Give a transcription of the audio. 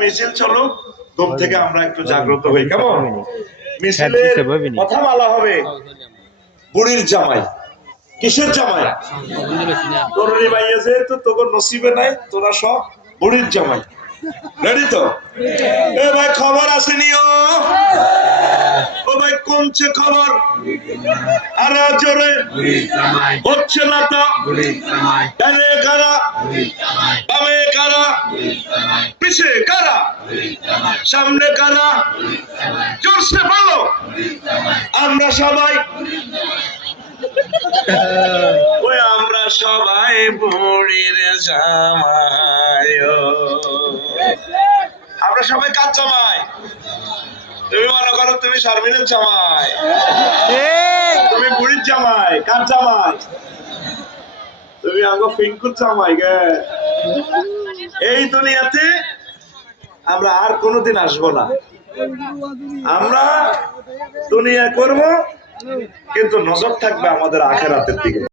মিছিল চলুক ঘুম থেকে আমরা একটু জাগ্রত হই কেমন? মিছিলে দিছে, ভাবিনি। কথা বলা হবে বুড়ির জামাই। কিসের জামাই? তরুণী ভাই আছে তো তোর নসিবে নাই তোরা সব বুড়ির জামাই। রেডি তো? এ ভাই খবর আসেনি ও। ও ভাই কমছে খবর? আর জোরে। হচ্ছে না তো? ডানে কারা? বামে কারা? পিছে কারা? সামনে কারা? জোরসে বলো। আমরা সবাই। ওই আমরা সবাই বুড়ির জামাই আমরা সবাই কাজ জামাই? তুমি মনে করো তুমি শারমিনের জামাই। তুমি বুড়ির জামাই কার জামাই? তুমি আঙ্গ পিঙ্কুর জামাই গে। এই দুনিয়াতে আমরা আর কোনোদিন আসব না। আমরা দুনিয়া করব কিন্তু নজর থাকবে আমাদের আখেরাতের দিকে।